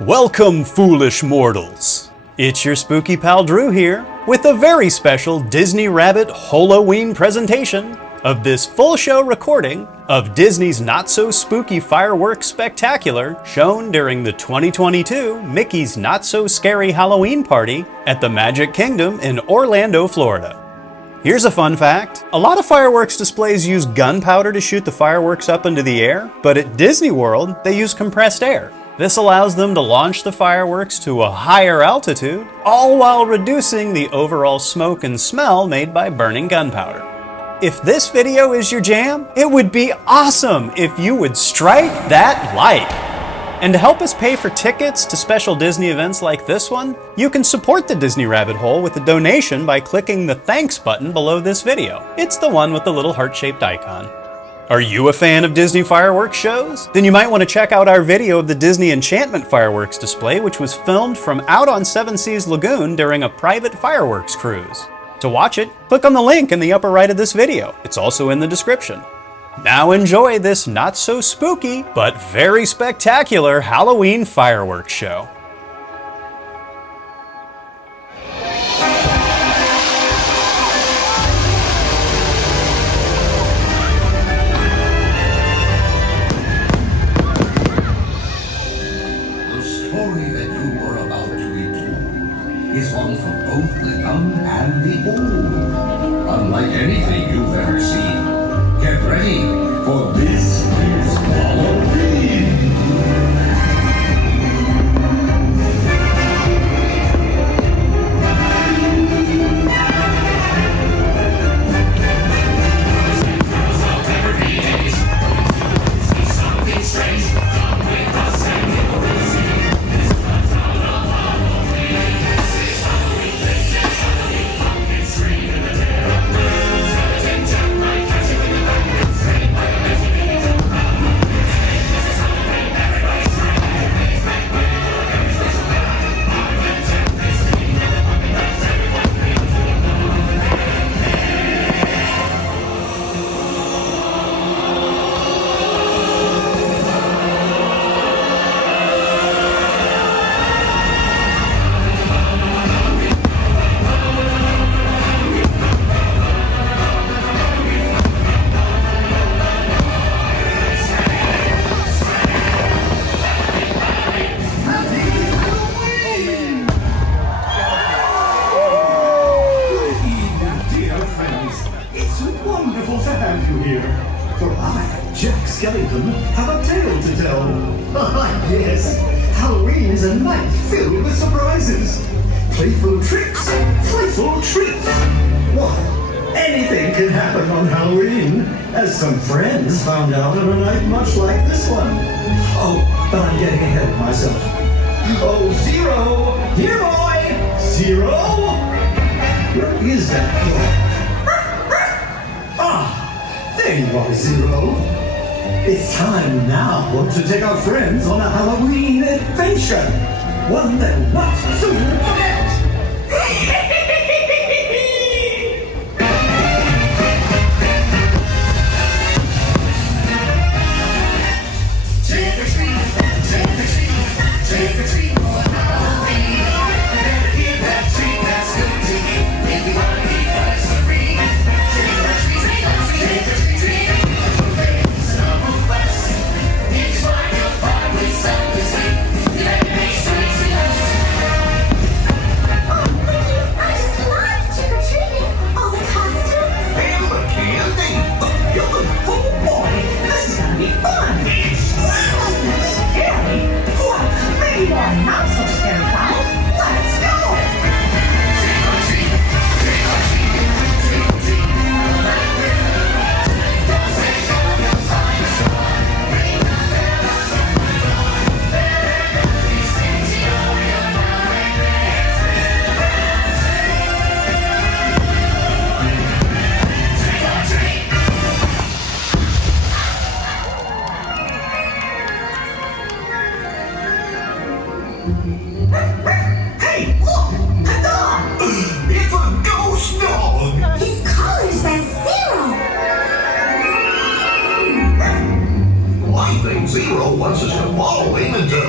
Welcome, foolish mortals! It's your spooky pal Drew here, with a very special Disney Rabbit Halloween presentation of this full show recording of Disney's not-so-spooky fireworks spectacular shown during the 2022 Mickey's Not-So-Scary Halloween Party at the Magic Kingdom in Orlando, Florida. Here's a fun fact. A lot of fireworks displays use gunpowder to shoot the fireworks up into the air, but at Disney World, they use compressed air. This allows them to launch the fireworks to a higher altitude, all while reducing the overall smoke and smell made by burning gunpowder. If this video is your jam, it would be awesome if you would strike that like. And to help us pay for tickets to special Disney events like this one, you can support the Disney Rabbit Hole with a donation by clicking the thanks button below this video. It's the one with the little heart-shaped icon. Are you a fan of Disney fireworks shows? Then you might want to check out our video of the Disney Enchantment fireworks display, which was filmed from out on Seven Seas Lagoon during a private fireworks cruise. To watch it, click on the link in the upper right of this video. It's also in the description. Now enjoy this not so spooky, but very spectacular Halloween fireworks show. Is one for both the young and the old. Unlike anything you've ever seen. Get ready, for this is Halloween! Have a tale to tell. Yes, Halloween is a night filled with surprises. Playful tricks, playful treats. What? Anything can happen on Halloween, as some friends found out on a night much like this one. Oh, but I'm getting ahead of myself. Oh, Zero! Here, boy! Zero! Where is that boy? Ah, there you are, Zero. It's time now to take our friends on a Halloween adventure. One they'll not soon forget. Trick or treat, trick or treat, trick or treat for Halloween. Better get that treat that's good to eat. If you want to eat free. Trick or treat, trick or treat, trick or treat. Not so scary, guys. Let's go! Trick or treat, trick or treat, trick or treat. Don't say go, no time is gone. Ring the bells of the dawn. These things you know you're not right there. Trick or treat. Hey, look! A dog! It's a ghost dog! His collar says Zero! I think Zero wants us to follow him into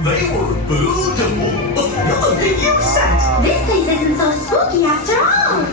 They were beautiful. You said. This place isn't so spooky after all.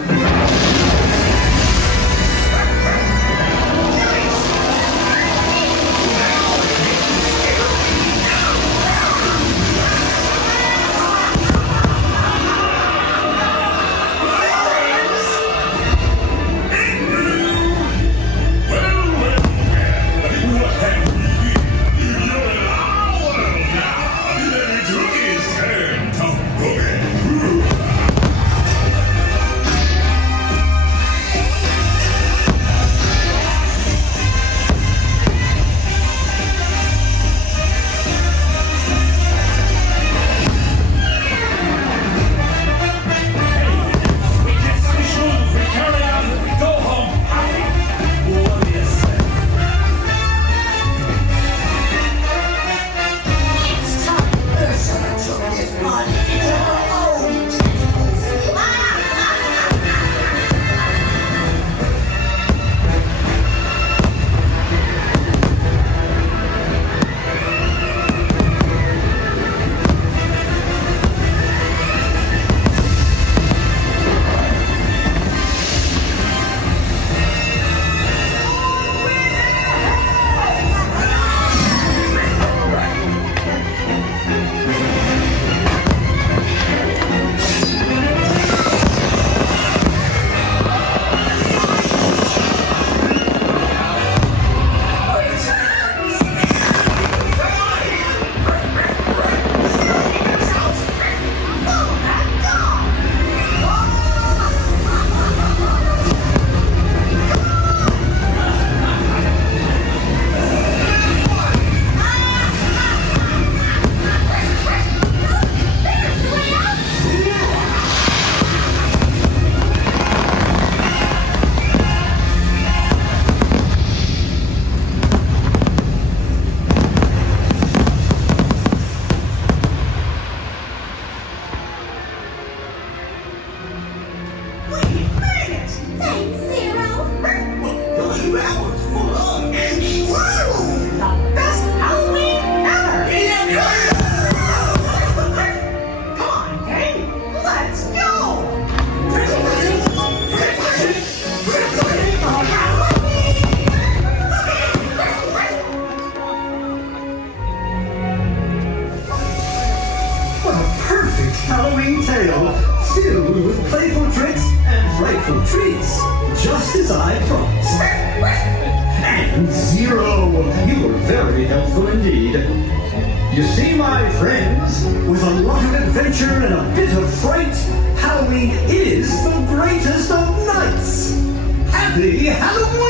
Halloween tale filled with playful tricks and frightful treats, just as I promised. And Zero, you were very helpful indeed. You see, my friends, with a lot of adventure and a bit of fright, Halloween is the greatest of nights. Happy Halloween!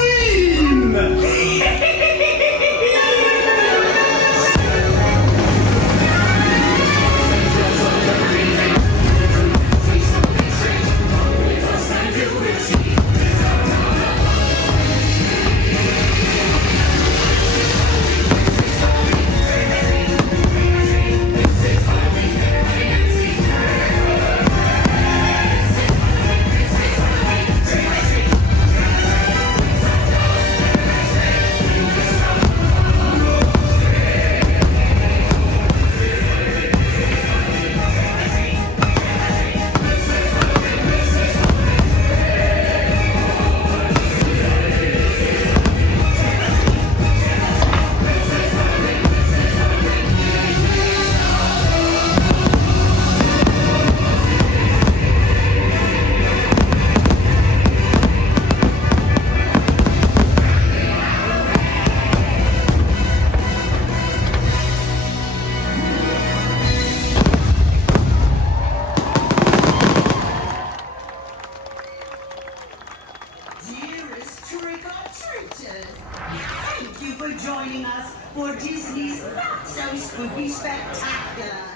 Thank you for joining us for Disney's Not So Spooky Spectacular.